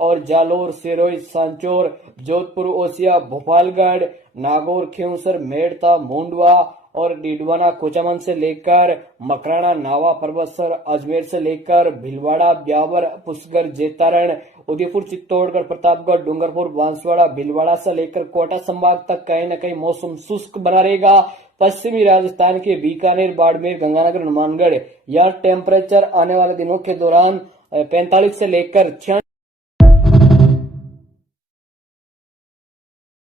और जालोर, सिरोही, सांचौर, जोधपुर, ओसिया, भोपालगढ़, नागौर, खींवसर, मेड़ता, मुंडवा और डीडवाना, कुचामन से लेकर मकराना, नावा, परबतसर, अजमेर से लेकर भीलवाड़ा, ब्यावर, पुष्कर, जेतारण, उदयपुर, चित्तौड़गढ़, प्रतापगढ़, डूंगरपुर, बांसवाड़ा, भीलवाड़ा से लेकर कोटा संभाग तक कहीं न कहीं मौसम शुष्क बना रहेगा। पश्चिमी राजस्थान के बीकानेर, बाड़मेर, गंगानगर, हनुमानगढ़ यह टेम्परेचर आने वाले दिनों के दौरान 45 से लेकर 66